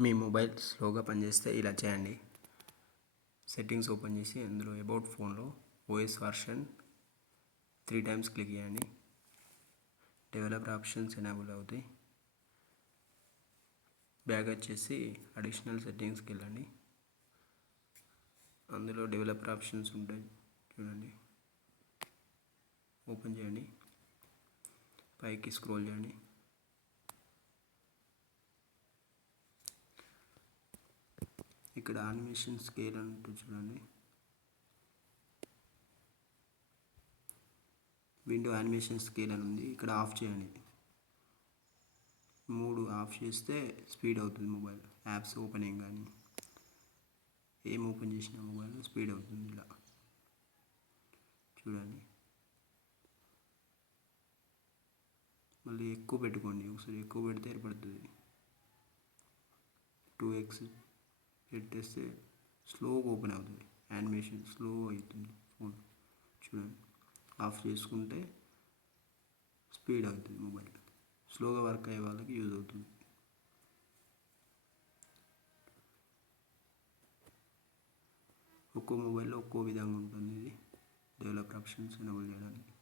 మీ mobile స్లోగా పనిచేస్తే ఇలా చేయండి. సెట్టింగ్స్ ఓపెన్ చేసి అందులో అబౌట్ ఫోన్లో OS version three times click చేయండి. డెవలపర్ ఆప్షన్స్ ఎనేబుల్ అవుతాయి. బ్యాగ్ వచ్చేసి అడిషనల్ సెట్టింగ్స్కి వెళ్ళండి. అందులో డెవలపర్ ఆప్షన్స్ ఉంటాయి చూడండి. ఓపెన్ చేయండి. పైకి స్క్రోల్ చేయండి. ఇక్కడ యానిమేషన్ స్కేల్ అని ఉంటుంది చూడండి. విండో యానిమేషన్ స్కేల్ అని ఉంది. ఇక్కడ ఆఫ్ చేయండి. మూడు ఆఫ్ చేస్తే స్పీడ్ అవుతుంది మొబైల్ యాప్స్ ఓపెనింగ్ కానీ ఏం ఓపెన్ చేసిన మొబైల్ స్పీడ్ అవుతుంది ఇలా. చూడండి. మళ్ళీ ఎక్కువ పెట్టుకోండి. ఒకసారి ఎక్కువ పెడితే ఏర్పడుతుంది. టూ ఎక్స్ పెట్టేస్తే స్లోగా ఓపెన్ అవుతుంది. యానిమేషన్ స్లో అవుతుంది ఫోన్ చూడండి. ఆఫ్ చేసుకుంటే స్పీడ్ అవుతుంది మొబైల్ స్లోగా వర్క్ అయ్యే వాళ్ళకి యూజ్ అవుతుంది. ఒక్కో మొబైల్లో ఒక్కో విధంగా ఉంటుంది ఇది. డెవలపర్ ఆప్షన్స్ ఎనబుల్ చేయడానికి.